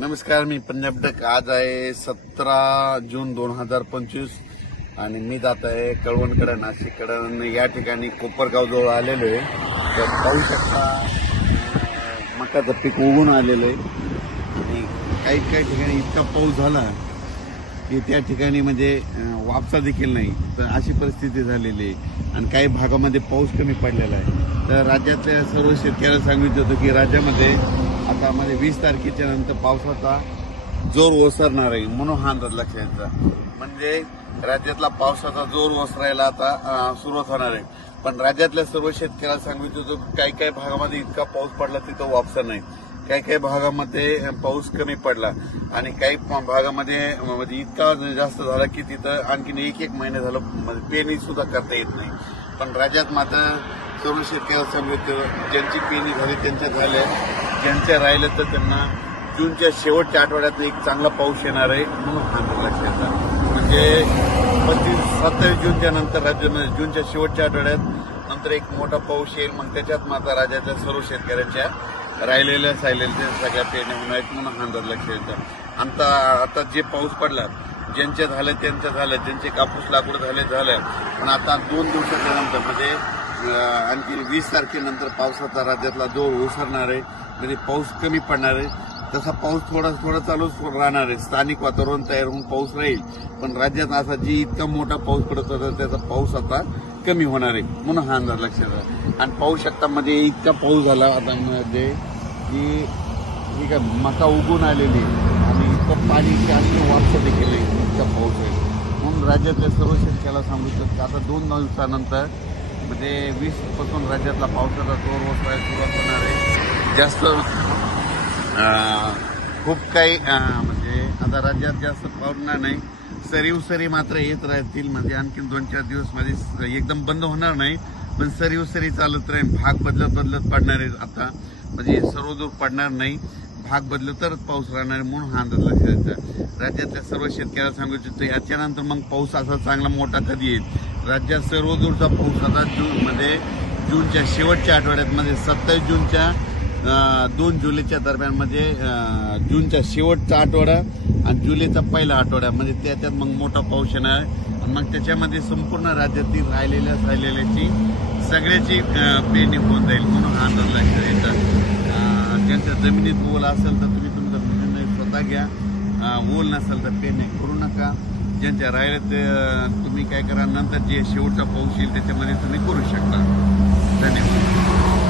नमस्कार, मी पंजाब डक. आज आहे 17 जून 2025 आणि मी जात आहे कळवणकडे, नाशिककडे. या ठिकाणी कोपरगाव जवळ आलेलो आहे. तर पाहू शकता मकाचं पीक उगून आलेलं आहे आणि काही ठिकाणी इतका पाऊस झाला की त्या ठिकाणी म्हणजे वापसा देखील नाही. तर अशी परिस्थिती झालेली आहे आणि काही भागामध्ये पाऊस कमी पडलेला आहे. तर राज्यातल्या सर्व शेतकऱ्यांना सांगितलं होतं की राज्यामध्ये आता म्हणजे 20 तारखेच्या नंतर पावसाचा जोर ओसरणार आहे, म्हणून हा अंदाज लक्षात. म्हणजे राज्यातला पावसाचा जोर ओसरायला आता सुरुवात होणार आहे. पण राज्यातल्या सर्व शेतकऱ्याला सांगितलं होतं काही भागामध्ये इतका पाऊस पडला तिथं वापसा नाही, काही भागामध्ये पाऊस कमी पडला आणि काही भागामध्ये म्हणजे इतका जास्त झाला की तिथं आणखीन एक महिना झालं म्हणजे पेरणी सुद्धा करता येत नाही. पण राज्यात मात्र सर्व शेतकऱ्याला सांगितलं ज्यांची पेरणी झाली त्यांच्या झाल्या, ज्यांच्या राहिलं तर त्यांना जूनच्या शेवटच्या आठवड्यात एक चांगला पाऊस येणार आहे, म्हणून हा लक्षात. म्हणजे 27 जूनच्या नंतर राज्यामध्ये जूनच्या शेवटच्या आठवड्यात नंतर एक मोठा पाऊस येईल. मग त्याच्यात मात्र राज्याच्या सर्व शेतकऱ्यांच्या राहिलेल्या सगळ्या पेरण्या होणार आहेत, म्हणून हा अंदाज लक्षात. आता जे पाऊस पडला ज्यांच्या झालं त्यांचं झालं, ज्यांचे कापूस लाकूड झालं. पण आता 2 दिवसाच्या नंतर म्हणजे आणखी 20 तारखेनंतर पावसाचा राज्यातला जोर ओसरणार आहे. म्हणजे पाऊस कमी पडणार आहे. तसा पाऊस थोडा चालूच राहणार आहे. स्थानिक वातावरण तयार होऊन पाऊस राहील. पण राज्यात असा जी इतका मोठा पाऊस पडत होता त्याचा पाऊस आता कमी होणार आहे, म्हणून हा अंदाज लक्षात. आणि पाहू शकता मध्ये इतका पाऊस झाला आता मध्ये की ठीक आहे मका उगून आलेली आणि इतकं पाणी जास्त वापसा देखील इतका पाऊस आहे. म्हणून राज्यातल्या सर्व शेतकऱ्याला सांगू शकतो आता 2 दिवसानंतर म्हणजे 20 पासून राज्यातला पावसाचा जोर ओसरायला सुरुवात होणार आहे. जास्त खूप काही म्हणजे आता राज्यात जास्त पडणार नाही, सरी मात्र येत राहतील. म्हणजे आणखी 2-4 दिवस मध्ये एकदम बंद होणार नाही, पण सरी चालत राहील. भाग बदलत पडणार आहे. आता म्हणजे सर्वदूर पडणार नाही, भाग बदलत तरच पाऊस राहणार आहे, म्हणून हा अंदाज लक्षात. राज्यातल्या सर्व शेतकऱ्याला सांगू इच्छितो याच्यानंतर मग पाऊस असा चांगला मोठा कधी येईल. राज्यात सर्वदूरचा पाऊस आता जूनच्या शेवटच्या आठवड्यात म्हणजे 27 जूनच्या 2 जुलैच्या दरम्यान म्हणजे जूनचा शेवटचा आठवडा आणि जुलैचा पहिला आठवडा म्हणजे त्याच्यात मग मोठा पाऊस येणार आहे. आणि मग त्याच्यामध्ये संपूर्ण राज्यातील राहिलेल्याची सगळ्याची पेरणी होऊन जाईल, म्हणून हा अंदाज लक्षात येतात. ज्यांच्या जमिनीत ओल असेल तर तुम्ही तुमचा निर्णय स्वतः घ्या, ओल नसेल तर पेरणी करू नका. ज्यांच्या राहिले ते तुम्ही काय करा, नंतर जे शेवटचा पाऊस येईल त्याच्यामध्ये तुम्ही करू शकता. धन्यवाद.